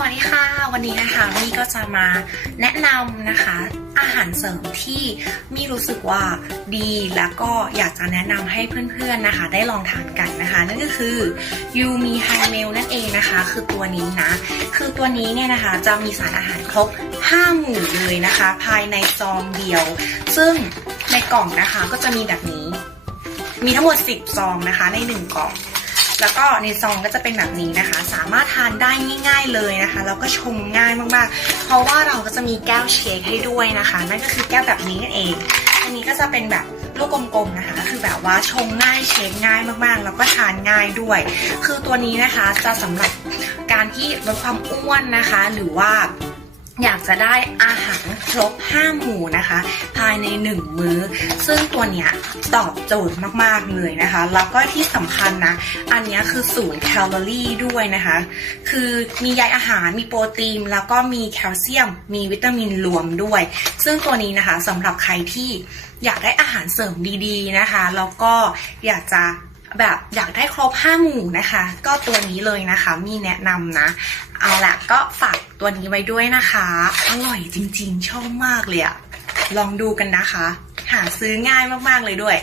สวัสดีค่ะ วันนี้นะคะมี่ก็จะมาแนะนำนะคะ อาหารเสริมที่มี่รู้สึกว่าดีแล้วก็อยากจะแนะนำให้เพื่อนๆนะคะ ได้ลองทานกันนะคะ นั่นก็คือยูมีไฮเมลนั่นเองนะคะ คือตัวนี้นะ คือตัวนี้เนี่ยนะคะจะมีสารอาหารครบ 5 หมู่เลยนะคะ ภายในซองเดียว ซึ่งในกล่องนะคะก็จะมีแบบนี้ มีทั้งหมด 10 ซองนะคะ ใน 1 กล่อง แล้วก็ในซองก็จะเป็นแบบนี้นะคะ สามารถทานได้ง่าย ๆเลยนะคะ แล้วก็ชงง่ายมากๆ เพราะว่าเราก็จะมีแก้วเชคให้ด้วยนะคะ นั่นก็คือแก้วแบบนี้นั่นเอง อันนี้ก็จะเป็นแบบลูกกลมๆนะคะ คือแบบว่าชงง่ายเชคง่ายมากๆ แล้วก็ทานง่ายด้วย คือตัวนี้นะคะจะสำหรับการที่ลดความอ้วนนะคะ หรือว่า อยากจะได้อาหารครบ5หมู่นะคะ ภายใน 1 มื้อ ซึ่งตัวเนี้ยตอบโจทย์มากๆเลยนะคะ แล้วก็ที่สำคัญนะ อันนี้คือศูนย์แคลอรี่ด้วยนะคะ คือมีใยอาหารมีโปรตีน แล้วก็มีแคลเซียม มีวิตามินรวมด้วย ซึ่งตัวนี้นะคะสำหรับใครที่อยากได้อาหารเสริมดีๆนะคะ แล้วก็อยากจะ แบบอยากได้ครบห้าหมู่นะคะ ก็ตัวนี้เลยนะคะ มีแนะนำนะ เอาละก็ฝากตัวนี้ไว้ด้วยนะคะ อร่อยจริงๆ ชอบมากเลยอะลองดูกันนะคะ หาซื้อง่ายมากๆเลยด้วย